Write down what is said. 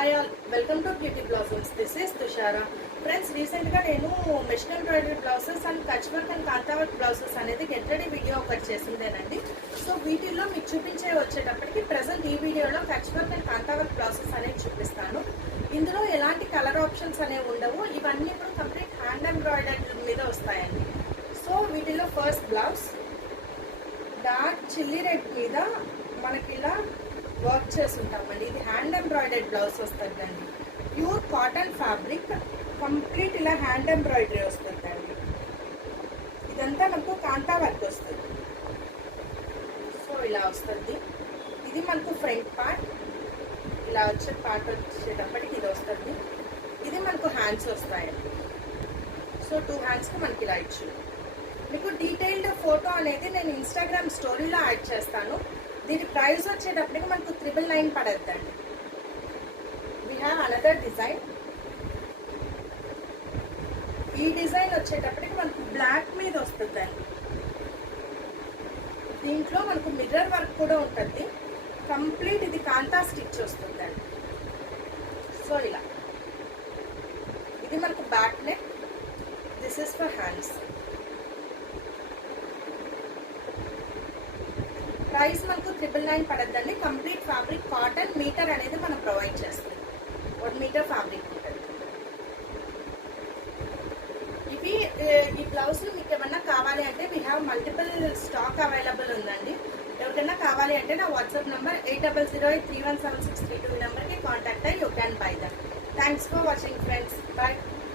Hi all, welcome to beauty blouses. This is Tushara. Friends, రీసెంట్గా నేను machine embroidery blouses and Kutch work and Kantha work blouses అనేది get ready video ఒకటి చేసిందేనండి. So వీటిల్లో మీకు చూపించే వచ్చేటప్పటికి ప్రజెంట్ ఈ వీడియోలో Kutch work and Kantha work blouses అనేది చూపిస్తాను. ఇందులో ఎలాంటి కలర్ ఆప్షన్స్ అనేవి ఉండవు. ఇవన్నీ కూడా కంప్లీట్ హ్యాండ్ ఎంబ్రాయిడరీ మీద వస్తాయండి. సో వీటిలో first blouse dark chilli red మీద మనకి ఇలా వర్క్ చేసి ఉంటామండి. ఇది హ్యాండ్ ఎంబ్రాయిడరీ బ్లౌజ్ వస్తుందండి. ప్యూర్ కాటన్ ఫ్యాబ్రిక్, కంప్లీట్ ఇలా హ్యాండ్ ఎంబ్రాయిడరీ వస్తుందండి. ఇదంతా మనకు కాంతా వర్క్ వస్తుంది. సో ఇలా వస్తుంది. ఇది మనకు ఫ్రంట్ పార్ట్, ఇలా వచ్చే పార్ట్ వచ్చేటప్పటికి ఇది వస్తుంది. ఇది మనకు హ్యాండ్స్ వస్తాయండి. సో 2 హ్యాండ్స్కి మనకి ఇలా ఇచ్చు. మీకు డీటెయిల్డ్ ఫోటో అనేది నేను ఇన్స్టాగ్రామ్ స్టోరీలో యాడ్ చేస్తాను. దీని ప్రైస్ వచ్చేటప్పటికి మనకు 999 పడద్దండి. We have another design. ఈ డిజైన్ వచ్చేటప్పటికి మనకు బ్లాక్ మీద వస్తుందండి. దీంట్లో మనకు మిర్రర్ వర్క్ కూడా ఉంటుంది. కంప్లీట్ ఇది కాంతా స్టిచ్ వస్తుందండి. సో ఇలా ఇది మనకు back neck. This is for hands. Price మనకు 999 పడద్దండి. కంప్లీట్ ఫ్యాబ్రిక్ కాటన్ మీటర్ అనేది మనం ప్రొవైడ్ చేస్తాం. 1 మీటర్ ఫ్యాబ్రిక్ ఉంటుంది. ఇవి ఈ బ్లౌజ్లు మీకు ఏమన్నా కావాలి అంటే we have multiple stock available ఉందండి. ఎవరికైనా కావాలి అంటే నా వాట్సాప్ నెంబర్ 8008317632 నెంబర్కి కాంటాక్ట్ అయ్యి you can buy that. Thanks for watching friends. Bye.